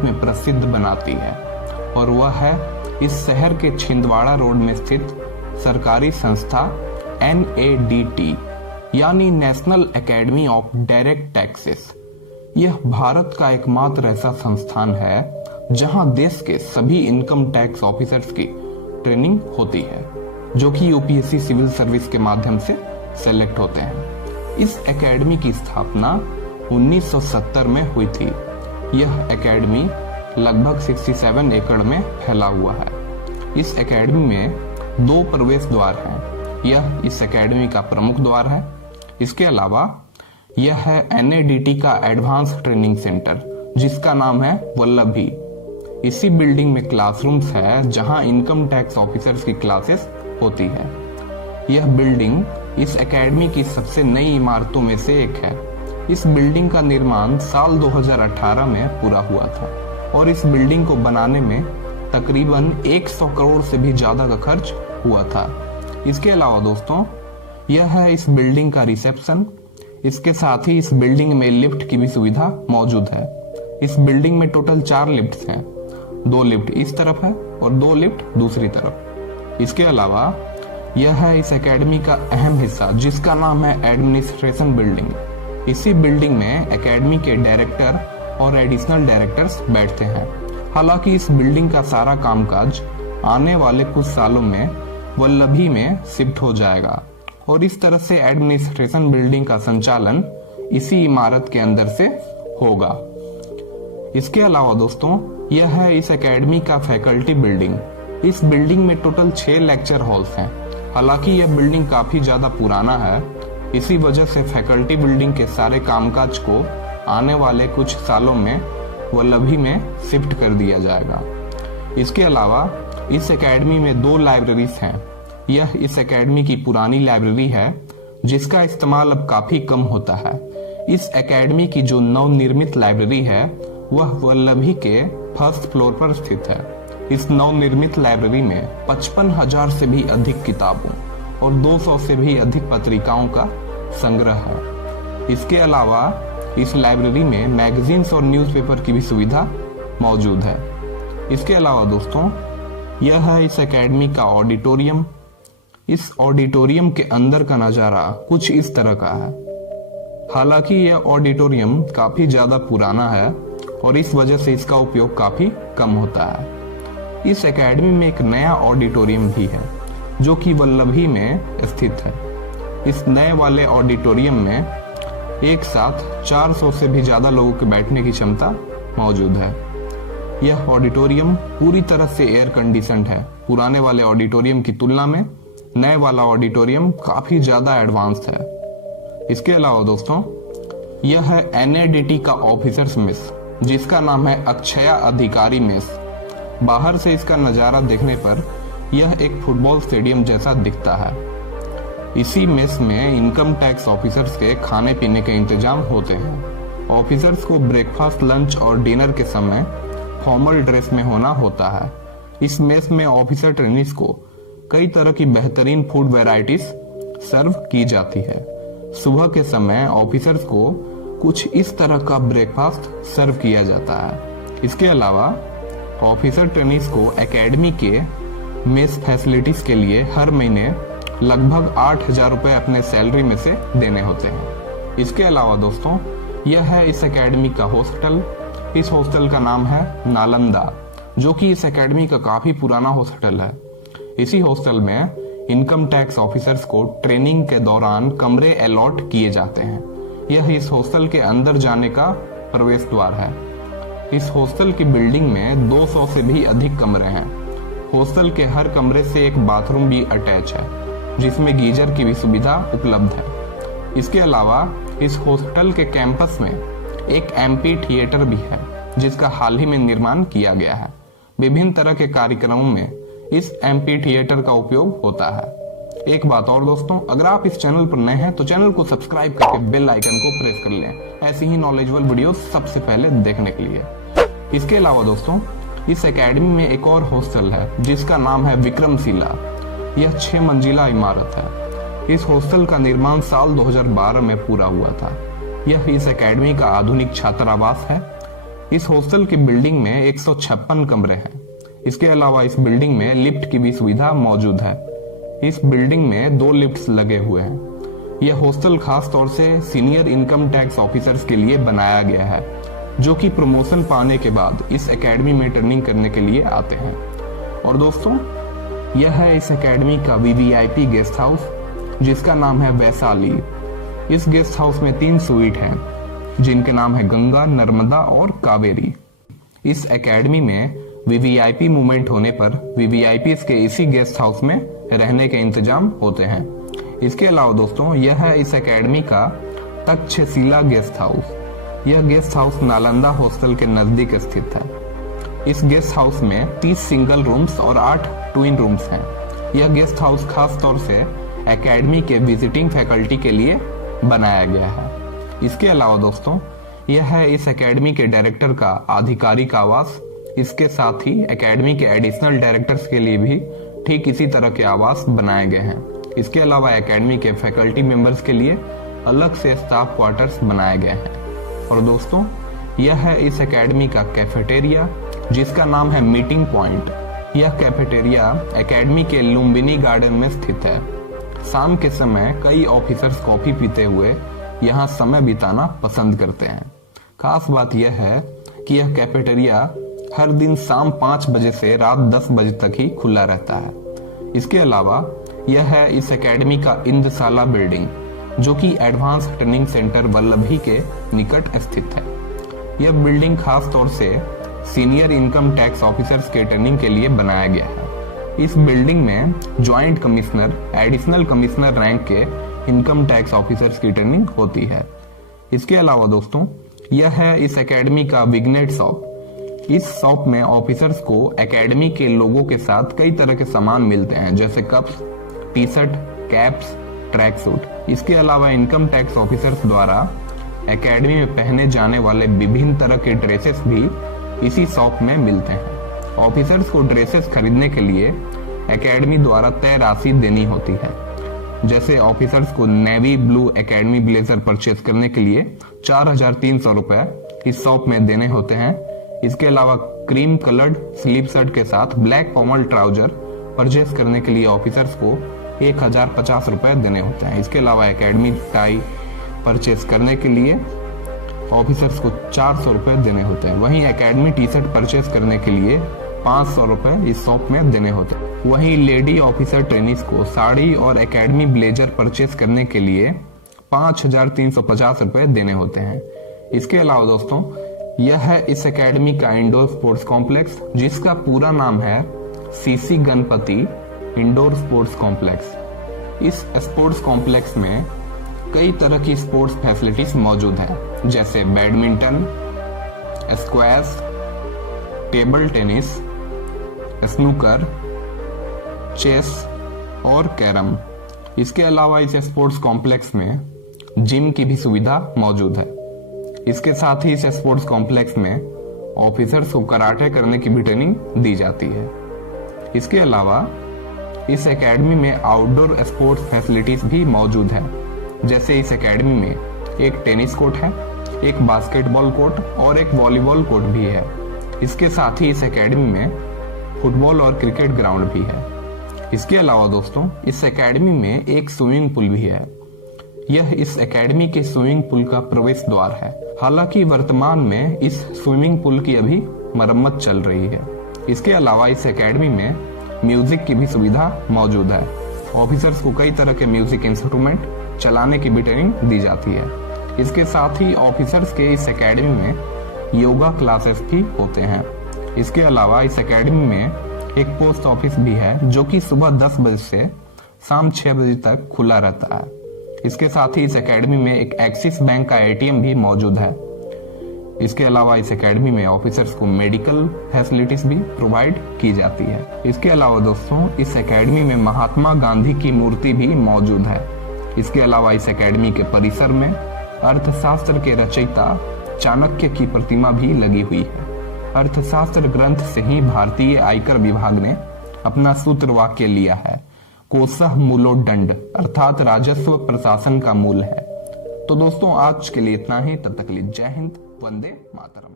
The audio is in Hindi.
भारत में प्रसिद्ध बनाती है, और वह है इस शहर के छिंदवाड़ा रोड में स्थित सरकारी संस्था NADT यानी national academy of direct taxes. यह भारत का एकमात्र ऐसा संस्थान है जहां देश के सभी इनकम टैक्स ऑफिसर्स की ट्रेनिंग होती है, जो कि यूपीएससी सिविल सर्विस के माध्यम से सेलेक्ट होते हैं। इस एकेडमी की स्थापना 1970 में हुई थी। यह एकेडमी लगभग 67 एकड़ में फैला हुआ है। इस एकेडमी में 2 प्रवेश द्वार हैं। यह इस एकेडमी का प्रमुख द्वार है। इसके अलावा यह है NADT का एडवांस ट्रेनिंग सेंटर, जिसका नाम है वल्लभी। इसी बिल्डिंग में क्लासरूम्स है जहां इनकम टैक्स ऑफिसर्स की क्लासेस होती है। यह बिल्डिंग इस एकेडमी की सबसे नई इमारतों में से एक है। इस बिल्डिंग का निर्माण साल 2018 में पूरा हुआ था और इस बिल्डिंग को बनाने में तकरीबन 100 करोड़ से भी ज्यादा का खर्च हुआ था। इसके अलावा दोस्तों, यह है इस बिल्डिंग का रिसेप्शन। इसके साथ ही इस बिल्डिंग में लिफ्ट की भी सुविधा मौजूद है। इस बिल्डिंग में टोटल 4 लिफ्ट हैं। 2 लिफ्ट इस तरफ है और 2 लिफ्ट दूसरी तरफ। इसके अलावा यह है इस एकेडमी का अहम हिस्सा, जिसका नाम है एडमिनिस्ट्रेशन बिल्डिंग। इसी बिल्डिंग में एकेडमी के डायरेक्टर और एडिशनल डायरेक्टर्स बैठते हैं। हालांकि इस बिल्डिंग का सारा कामकाज आने वाले कुछ सालों में वल्लभी में शिफ्ट हो जाएगा और इस तरह से एडमिनिस्ट्रेशन बिल्डिंग का संचालन इसी इमारत के अंदर से होगा। इसके अलावा दोस्तों, यह है इस एकेडमी का फैकल्टी बिल्डिंग। इस बिल्डिंग में टोटल 6 लेक्चर हॉल्स हैं। हालांकि यह बिल्डिंग काफी ज्यादा पुराना है, इसी वजह से फैकल्टी बिल्डिंग के सारे कामकाज को आने वाले कुछ सालों में वल्लभी में शिफ्ट कर दिया जाएगा। इसके अलावा इस एकेडमी में 2 लाइब्रेरीज हैं। यह इस एकेडमी की पुरानी लाइब्रेरी है, जिसका इस्तेमाल अब काफी कम होता है। इस एकेडमी की जो नवनिर्मित लाइब्रेरी है वह वल्लभी के फर्स्ट फ्लोर पर स्थित है। इस नवनिर्मित लाइब्रेरी में 55,000 से भी अधिक किताबों और 200 से भी अधिक पत्रिकाओं का संग्रह है। इसके अलावा इस लाइब्रेरी में मैगजीन्स और न्यूज़पेपर की भी सुविधा मौजूद है। इसके अलावा दोस्तों, यह है इस एकेडमी का ऑडिटोरियम। इस ऑडिटोरियम के अंदर का नजारा कुछ इस तरह का है। हालांकि यह ऑडिटोरियम काफी ज्यादा पुराना है और इस वजह से इसका उपयोग काफी कम होता है। इस एकेडमी में एक नया ऑडिटोरियम भी है, जो कि वल्लभी में स्थित है। इस नए वाले ऑडिटोरियम में एक साथ 400 से भी ज्यादा लोगों के बैठने की क्षमता मौजूद है। यह ऑडिटोरियम पूरी तरह से एयर कंडीशनड है। पुराने वाले ऑडिटोरियम की तुलना में नए वाला ऑडिटोरियम काफी ज्यादा एडवांस है। इसके अलावा दोस्तों, यह है NADT का ऑफिसर्स मेस, जिसका नाम है अक्षया अधिकारी मेस। बाहर से इसका नजारा देखने पर यह एक फुटबॉल स्टेडियम जैसा दिखता है। इसी मेस में इनकम टैक्स ऑफिसर्स के खाने पीने के इंतजाम होते हैं। ऑफिसर्स को ब्रेकफास्ट, लंच और डिनर के समय फॉर्मल ड्रेस में होना होता है। इस मेस में ऑफिसर ट्रेनीज को कई तरह की बेहतरीन फूड वैरायटीज सर्व की जाती है। सुबह के समय ऑफिसर्स को कुछ इस तरह का ब्रेकफास्ट सर्व किया जाता है। इसके अलावा ऑफिसर ट्रेनीज को एकेडमी के मेस फैसिलिटीज के लिए हर महीने लगभग 8,000 रुपए अपने सैलरी में से देने होते हैं। इसके अलावा दोस्तों, यह है इस एकेडमी का हॉस्टल। इस हॉस्टल का नाम है नालंदा, जो कि इस एकेडमी का काफी पुराना हॉस्टल है। इसी हॉस्टल में इनकम टैक्स ऑफिसर्स को ट्रेनिंग के दौरान कमरे अलॉट किए जाते हैं। यह इस हॉस्टल के अंदर जाने का प्रवेश द्वार है। इस हॉस्टल की बिल्डिंग में 200 से भी अधिक कमरे हैं। हॉस्टल के हर कमरे से एक बाथरूम भी अटैच है, जिसमें गीजर की भी सुविधा उपलब्ध है। इसके अलावा इस हॉस्टल के कैंपस में एक एम्पी थिएटर भी है, जिसका हाल ही में निर्माण किया गया है। विभिन्न तरह के कार्यक्रमों में इस एम्पी थिएटर का उपयोग होता है। एक बात और दोस्तों, अगर आप इस चैनल पर नए हैं तो चैनल को सब्सक्राइब करके बेल आइकन को प्रेस कर लें, ऐसी ही नॉलेजेबल वीडियो सबसे पहले देखने के लिए। इसके अलावा दोस्तों, इस एकेडमी में एक और हॉस्टल है जिसका नाम है विक्रमशिला। यह 6 मंजिला इमारत है। इस हॉस्टल का निर्माण साल 2012 में पूरा हुआ था। यह इस एकेडमी का आधुनिक छात्रावास है। इस हॉस्टल की बिल्डिंग में 156 कमरे हैं। इसके अलावा इस बिल्डिंग में लिफ्ट की भी सुविधा मौजूद है। इस बिल्डिंग में 2 लिफ्ट्स लगे हुए हैं। यह हॉस्टल खास तौर से सीनियर इनकम टैक्स ऑफिसर्स के लिए बनाया गया है, जो कि प्रमोशन पाने के बाद इस एकेडमी में ट्रेनिंग करने के लिए आते हैं। और दोस्तों, यह है इस एकेडमी का वीवीआईपी गेस्ट हाउस, जिसका नाम है वैशाली। इस गेस्ट हाउस में 3 स्वीट हैं, जिनके नाम है गंगा, नर्मदा और कावेरी। इस एकेडमी में वीवीआईपी मूवमेंट होने पर वीवीआईपी के इसी गेस्ट हाउस में रहने के इंतजाम होते हैं। इसके अलावा दोस्तों, यह है इस एकेडमी का तक्षशिला गेस्ट हाउस। यह गेस्ट हाउस नालंदा हॉस्टल के नजदीक स्थित है। इस गेस्ट हाउस में 30 सिंगल रूम्स और 8 ट्विन रूम्स हैं। यह गेस्ट हाउस खास तौर से एकेडमी के विजिटिंग फैकल्टी के लिए बनाया गया है। इसके अलावा दोस्तों, यह है इस एकेडमी के डायरेक्टर का आधिकारिक आवास। इसके साथ ही एकेडमी के एडिशनल डायरेक्टर्स के लिए भी ठीक इसी तरह के आवास बनाए गए हैं। इसके अलावा एकेडमी के फैकल्टी मेंबर्स के लिए अलग से स्टाफ क्वार्टर्स बनाए गए हैं। और दोस्तों, यह है इस एकेडमी का कैफेटेरिया, जिसका नाम है मीटिंग पॉइंट। यह कैफेटेरिया एकेडमी के लुम्बिनी गार्डन में स्थित है। शाम के समय कई ऑफिसर्स कॉफी पीते हुए यहाँ समय बिताना पसंद करते हैं। खास बात यह है कि यह कैफेटेरिया हर दिन शाम 5 बजे से रात 10 बजे तक ही खुला रहता है। इसके अलावा यह है इस एकेडमी का इंद्रशाला बिल्डिंग, जो कि एडवांस ट्रेनिंग सेंटर वल्लभी के निकट स्थित है। यह बिल्डिंग खास तौर से सीनियर इनकम टैक्स ऑफिसर्स के ट्रेनिंग के लिए बनाया गया है। इस बिल्डिंग में joint commissioner, additional commissioner rank के इनकम टैक्स ऑफिसर्स की ट्रेनिंग होती है। इसके अलावा दोस्तों, यह है इस एकेडमी का विग्नेट शॉप। इस शॉप में ऑफिसर्स को एकेडमी के लोगों के साथ कई तरह के सामान मिलते हैं, जैसे cups, T shirt, caps, track suit. इसके अलावा इनकम टैक्स ऑफिसर्स द्वारा एकेडमी में पहने जाने वाले विभिन्न तरह के ड्रेसेस भी इसी शॉप में मिलते हैं। ऑफिसर्स को ड्रेसेस खरीदने के लिए एकेडमी द्वारा तय राशि देनी होती है। जैसे ऑफिसर्स को navy blue academy blazer purchase करने के लिए 4300 रुपए इस शॉप में देने होते हैं। इसके अलावा क्रीम कलर्ड स्लीव शर्ट के साथ ब्लैक फॉर्मल ट्राउजर परचेज करने के लिए ऑफिसर्स को 1050 रुपए देने होते हैं। इसके अलावा एकेडमी टाई परचेज करने के लिए ऑफिसर्स को 400 रुपए देने होते हैं। वहीं एकेडमी टी शर्ट परचेज करने के लिए 500 रुपए इस शॉप में देने होते हैं। वहीं लेडी ऑफिसर ट्रेनिस को साड़ी और एकेडमी ब्लेजर परचेज करने के लिए 5350 रुपए देने होते हैं। इसके अलावा दोस्तों, यह है इस एकेडमी का इंडोर स्पोर्ट्स कॉम्प्लेक्स, जिसका पूरा नाम है CC Ganapati indoor sports complex. इस स्पोर्ट्स कॉम्प्लेक्स में कई तरह की स्पोर्ट्स फैसिलिटीज मौजूद है, जैसे badminton, squash, table tennis, snooker, chess और कैरम। इसके अलावा इस स्पोर्ट्स कॉम्प्लेक्स में जिम की भी सुविधा मौजूद है। इसके साथ ही इस स्पोर्ट्स कॉम्प्लेक्स में ऑफिसर्स को कराटे करने की भी ट्रेनिंग दी जाती है। इसके अलावा इस एकेडमी में आउटडोर स्पोर्ट्स फैसिलिटीज भी मौजूद है। जैसे इस एकेडमी में एक टेनिस कोर्ट है, एक बास्केटबॉल कोर्ट और एक वॉलीबॉल कोर्ट भी है। इसके साथ ही इस एकेडमी में फुटबॉल और क्रिकेट ग्राउंड भी है। इसके अलावा दोस्तों, इस एकेडमी में एक स्विमिंग पूल भी है। यह इस एकेडमी के स्विमिंग पूल का प्रवेश द्वार है। हालांकि वर्तमान में इस स्विमिंग पूल की अभी मरम्मत चल रही है। इसके अलावा इस एकेडमी में म्यूजिक की भी सुविधा मौजूद है। ऑफिसर्स को कई तरह के म्यूजिक इंस्ट्रूमेंट चलाने की भी ट्रेनिंग दी जाती है। इसके साथ ही ऑफिसर्स के इस एकेडमी में योगा क्लासेस भी होते हैं। इसके अलावा इस एकेडमी में एक पोस्ट ऑफिस भी है, जो कि सुबह 10 बजे से शाम 6 बजे तक खुला रहता है। इसके साथ ही इस एकेडमी में एक एक्सिस बैंक का एटीएम भी मौजूद है। इसके अलावा इस एकेडमी में ऑफिसर्स को मेडिकल फैसिलिटीज भी प्रोवाइड की जाती है। इसके अलावा दोस्तों, इस एकेडमी में महात्मा गांधी की मूर्ति भी मौजूद है। इसके अलावा इस एकेडमी के परिसर में अर्थशास्त्र के रचयिता चाणक्य की प्रतिमा भी लगी हुई है। अर्थशास्त्र ग्रंथ से ही भारतीय आयकर विभाग ने अपना सूत्र वाक्य लिया है, कोशः मूलो दंड, अर्थात राजस्व प्रशासन का मूल है। तो दोस्तों, आज के लिए इतना ही। तब तक के लिए जय हिंद, वंदे मातरम।